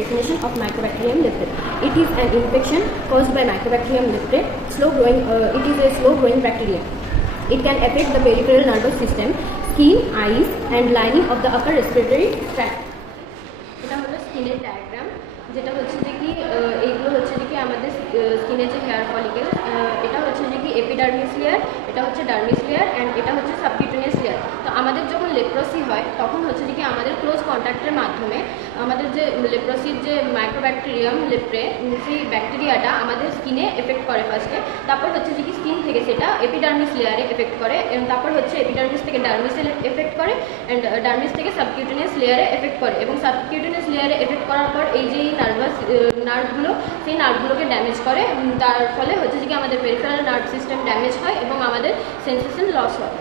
definition of Mycobacterium leprae. It is an infection caused by Mycobacterium leprae. It is a slow-growing bacteria. It can affect the peripheral nervous system, skin, eyes, and lining of the upper respiratory tract. এটা হলো স্কিনের diagram, যেটা হচ্ছে যে কি এইগুলো হচ্ছে যে কি আমাদের স্কিনের যে হেয়ার ফলিকেল, এটা হচ্ছে যে কি এপিডার্মিস লেয়ার, এটা হচ্ছে ডার্মিস লেয়ার, অ্যান্ড এটা হচ্ছে সাবকিউটেনিয়াস লেয়ার। তো আমাদের যখন লেপ্রসি হয় তখন হচ্ছে যে কি আমাদের ক্লোজ কন্ট্যাক্টের মাধ্যমে আমাদের যে লেপ্রসির যে মাইক্রোব্যাকটেরিয়াম লেপ্রে, সেই ব্যাকটেরিয়াটা আমাদের স্কিনে এফেক্ট করে ফার্স্টে, তারপর হচ্ছে যে কি স্কিন থেকে সেটা এপিডার্মিস লেয়ারে এফেক্ট করে, তারপর হচ্ছে এপিডার্মিস থেকে ডার্মিসে এফেক্ট করে, অ্যান্ড ডার্মিস থেকে সাবকিউটেনিয়াস লেয়ারে এফেক্ট করে, এবং সাবকিউটেনিয়াস লেয়ারে এফেক্ট করার পর এই যে নার্ভগুলো, সেই নার্ভগুলোকে ড্যামেজ করে, তার ফলে হচ্ছে যে কি আমাদের পেরিফেরাল নার্ভ সিস্টেম ড্যামেজ হয় এবং আমাদের সেন্সেশন লস হয়।